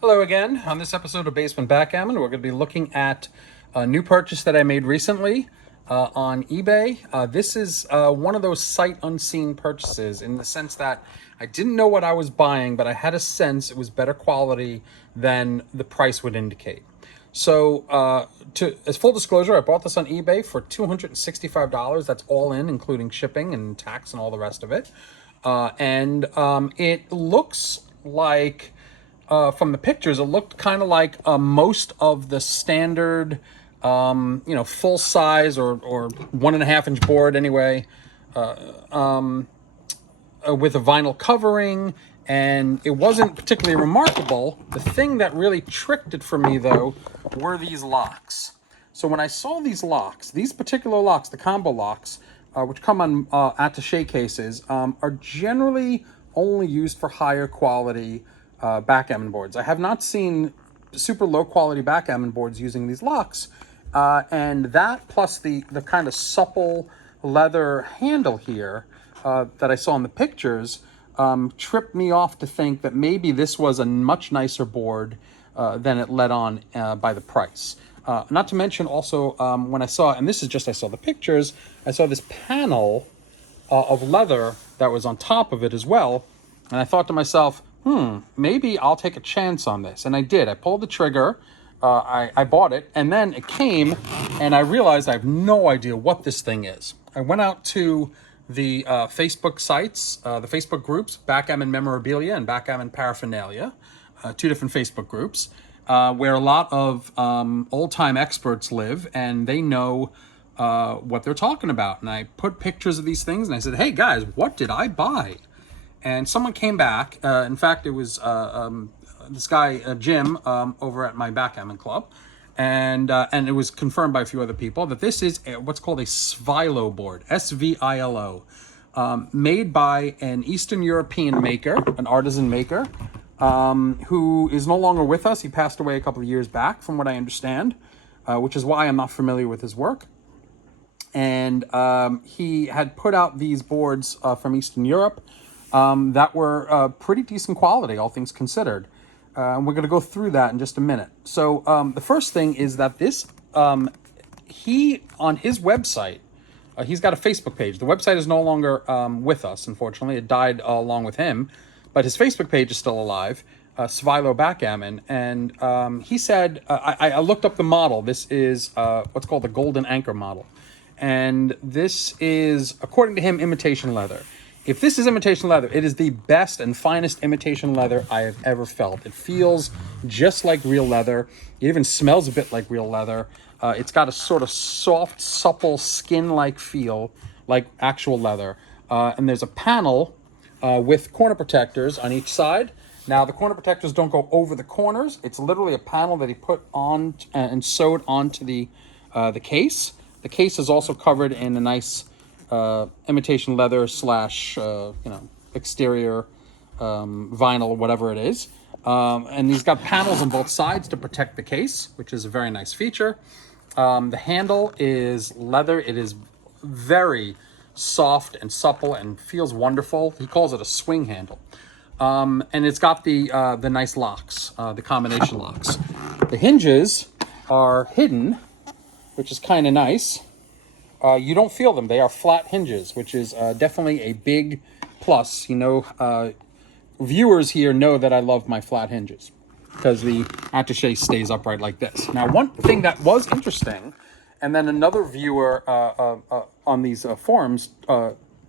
Hello again. On this episode of Basement Backgammon, we're going to be looking at a new purchase that I made recently on eBay. This is one of those sight unseen purchases in the sense that I didn't know what I was buying, but I had a sense it was better quality than the price would indicate. So, as full disclosure, I bought this on eBay for $265. That's all in, including shipping and tax and all the rest of it. It looks like, from the pictures, it looked kind of like most of the standard, full size or 1.5 inch board anyway, with a vinyl covering, and it wasn't particularly remarkable. The thing that really tricked it for me, though, were these locks. So when I saw these locks, these particular locks, the combo locks, which come on attaché cases, are generally only used for higher quality backgammon boards. I have not seen super low quality backgammon boards using these locks, and that plus the kind of supple leather handle here that I saw in the pictures tripped me off to think that maybe this was a much nicer board than it let on by the price. Not to mention also when I saw, and this is just I saw the pictures, I saw this panel of leather that was on top of it as well, and I thought to myself, maybe I'll take a chance on this. And I did. I pulled the trigger. I bought it, and then it came, and I realized I have no idea what this thing is. I went out to the Facebook sites, the Facebook groups, Backgammon Memorabilia and Backgammon Paraphernalia, two different Facebook groups, where a lot of old-time experts live, and they know what they're talking about. And I put pictures of these things, and I said, hey, guys, what did I buy? And someone came back. In fact, it was this guy, Jim, over at my backgammon club. And it was confirmed by a few other people that this is what's called a Svilo board, S-V-I-L-O, made by an Eastern European maker, an artisan maker, who is no longer with us. He passed away a couple of years back, from what I understand, which is why I'm not familiar with his work. And he had put out these boards from Eastern Europe that were pretty decent quality, all things considered. And we're going to go through that in just a minute. So the first thing is that this, he, on his website, he's got a Facebook page. The website is no longer with us, unfortunately. It died along with him. But his Facebook page is still alive, Svilo Backgammon. And he said, I looked up the model. This is what's called the Golden Anchor model. And this is, according to him, imitation leather. If this is imitation leather, it is the best and finest imitation leather I have ever felt. It feels just like real leather. It even smells a bit like real leather. It's got a sort of soft, supple, skin-like feel, like actual leather. And there's a panel with corner protectors on each side. Now, the corner protectors don't go over the corners. It's literally a panel that he put on and sewed onto the case. The case is also covered in a nice imitation leather slash, exterior vinyl, whatever it is. And he's got panels on both sides to protect the case, which is a very nice feature. The handle is leather. It is very soft and supple and feels wonderful. He calls it a swing handle. And it's got the nice locks, the combination locks. The hinges are hidden, which is kind of nice. You don't feel them. They are flat hinges, which is definitely a big plus. Viewers here know that I love my flat hinges because the attaché stays upright like this. Now, one thing that was interesting, and then another viewer on these forums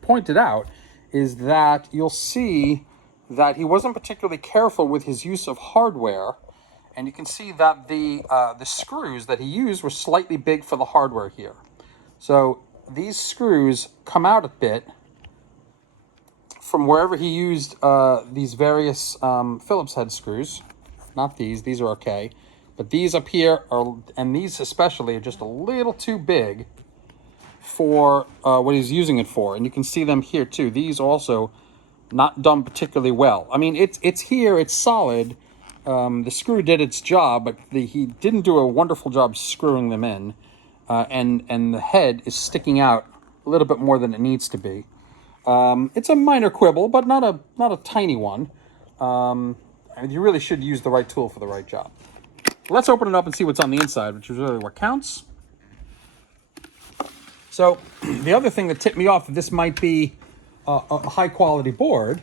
pointed out, is that you'll see that he wasn't particularly careful with his use of hardware. And you can see that the screws that he used were slightly big for the hardware here. So these screws come out a bit from wherever he used these various Phillips head screws. Not these are okay. But these up here, and these especially, are just a little too big for what he's using it for. And you can see them here too. These also not done particularly well. I mean, it's here, it's solid. The screw did its job, but he didn't do a wonderful job screwing them in. And the head is sticking out a little bit more than it needs to be. It's a minor quibble, but not a tiny one. I mean, you really should use the right tool for the right job. Let's open it up and see what's on the inside, which is really what counts. So the other thing that tipped me off that this might be a high-quality board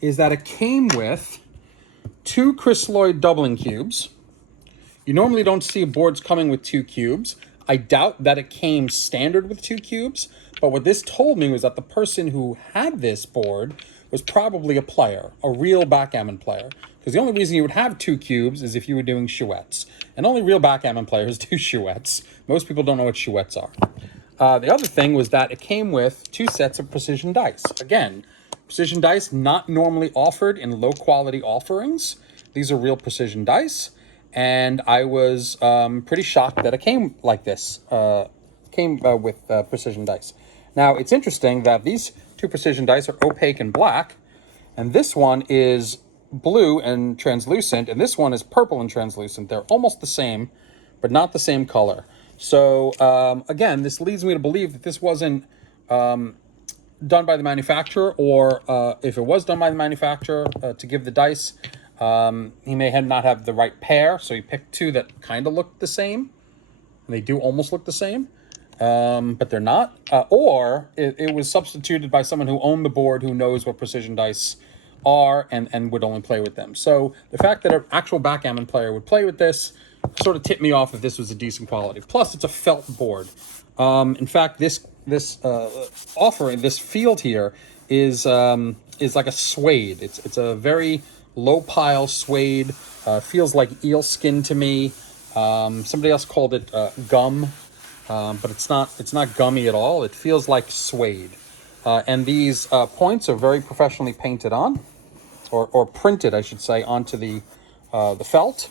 is that it came with 2 crystalloid doubling cubes. You normally don't see boards coming with 2 cubes. I doubt that it came standard with 2 cubes, but what this told me was that the person who had this board was probably a player, a real backgammon player. Because the only reason you would have 2 cubes is if you were doing chouettes. And only real backgammon players do chouettes. Most people don't know what chouettes are. The other thing was that it came with 2 sets of precision dice. Again, precision dice not normally offered in low-quality offerings. These are real precision dice. And I was pretty shocked that it came like this, with precision dice. Now, it's interesting that these 2 precision dice are opaque and black, and this one is blue and translucent, and this one is purple and translucent. They're almost the same, but not the same color. So, again, this leads me to believe that this wasn't done by the manufacturer, or if it was done by the manufacturer to give the dice, he may not have the right pair, so he picked 2 that kind of looked the same. They do almost look the same, but they're not. Or it was substituted by someone who owned the board, who knows what precision dice are, and would only play with them. So the fact that an actual backgammon player would play with this sort of tipped me off if this was a decent quality. Plus, it's a felt board. In fact, this offering, this field here is like a suede. It's a very low pile suede. Feels like eel skin to me. Somebody else called it gum, but it's not gummy at all. It feels like suede. And these points are very professionally painted on, or printed, I should say, onto the felt.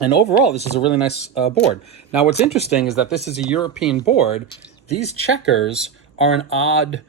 And overall, this is a really nice board. Now, what's interesting is that this is a European board. These checkers are an odd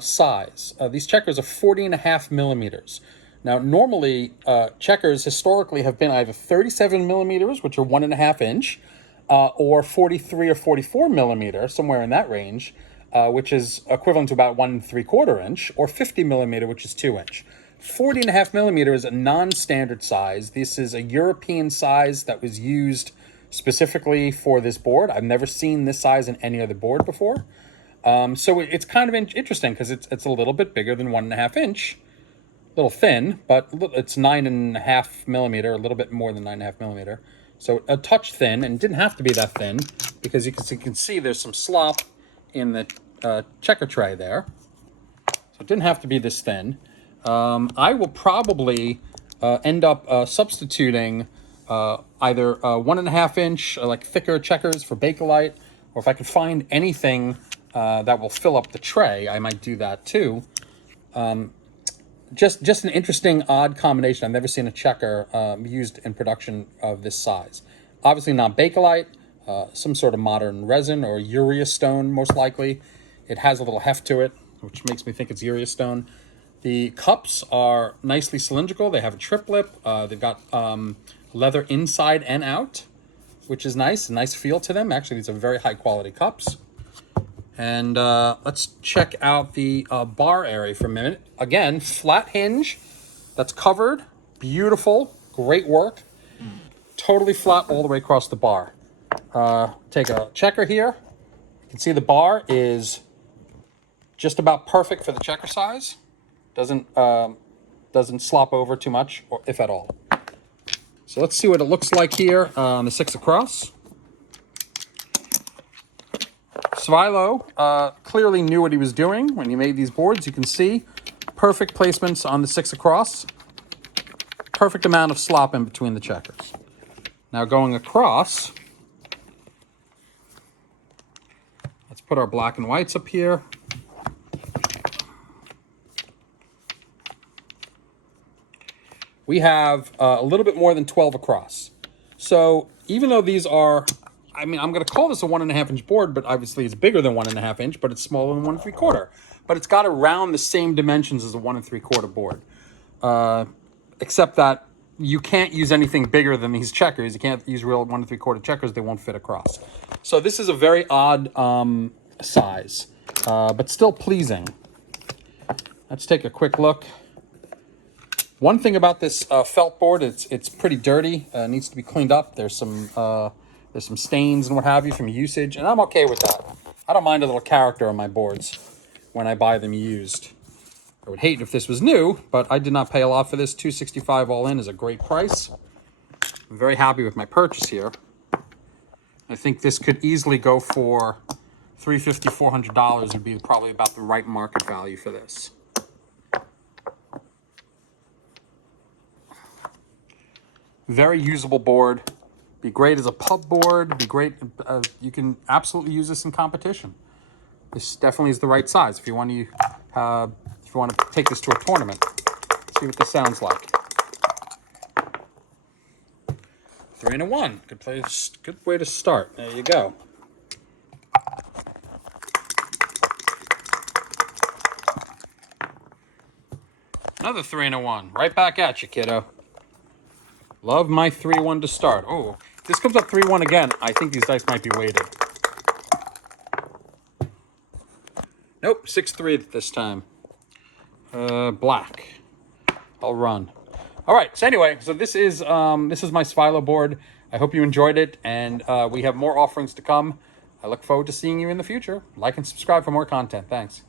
size. These checkers are 40.5 millimeters. Now, normally, checkers historically have been either 37 millimeters, which are 1.5 inch, or 43 or 44 millimeter, somewhere in that range, which is equivalent to about 1 3/4 inch, or 50 millimeter, which is 2 inch. 40.5 millimeter is a non-standard size. This is a European size that was used specifically for this board. I've never seen this size in any other board before. So it's kind of interesting because it's a little bit bigger than 1.5 inch. A little thin, but it's 9.5 millimeter, a little bit more than 9.5 millimeter. So a touch thin, and it didn't have to be that thin because you can see there's some slop in the checker tray there. So it didn't have to be this thin. I will probably end up substituting either 1.5 inch, like thicker checkers for Bakelite, or if I could find anything that will fill up the tray, I might do that too. Just an interesting, odd combination. I've never seen a checker used in production of this size. Obviously not Bakelite, some sort of modern resin or urea stone, most likely. It has a little heft to it, which makes me think it's urea stone. The cups are nicely cylindrical. They have a trip lip. They've got leather inside and out, which is nice. A nice feel to them. Actually, these are very high quality cups. And let's check out the bar area for a minute. Again, flat hinge that's covered. Beautiful. Great work. Totally flat all the way across the bar. Take a checker here. You can see the bar is just about perfect for the checker size. Doesn't slop over too much, or if at all. So let's see what it looks like here on the 6 across. Svilo clearly knew what he was doing when he made these boards. You can see perfect placements on the 6 across. Perfect amount of slop in between the checkers. Now going across, let's put our black and whites up here. We have a little bit more than 12 across. So even though these are, I mean, I'm going to call this a 1.5 inch board, but obviously it's bigger than 1.5 inch, but it's smaller than 1 3/4. But it's got around the same dimensions as a 1 3/4 board, except that you can't use anything bigger than these checkers. You can't use real 1 3/4 checkers; they won't fit across. So this is a very odd size, but still pleasing. Let's take a quick look. One thing about this felt board, it's pretty dirty. Needs to be cleaned up. There's some stains and what have you from usage, and I'm okay with that. I don't mind a little character on my boards when I buy them used. I would hate if this was new, but I did not pay a lot for this. $265 all in is a great price. I'm very happy with my purchase here. I think this could easily go for $350, $400 would be probably about the right market value for this. Very usable board. Be great as a pub board. Be great. You can absolutely use this in competition. This definitely is the right size if you want to take this to a tournament. See what this sounds like. 3 and a 1. Good way to start. There you go. Another 3 and a 1. Right back at you, kiddo. Love my 3-1 to start. Oh, if this comes up 3-1 again, I think these dice might be weighted. Nope, 6-3 this time. Black. I'll run. All right. So anyway, this is my Svilo board. I hope you enjoyed it, and we have more offerings to come. I look forward to seeing you in the future. Like and subscribe for more content. Thanks.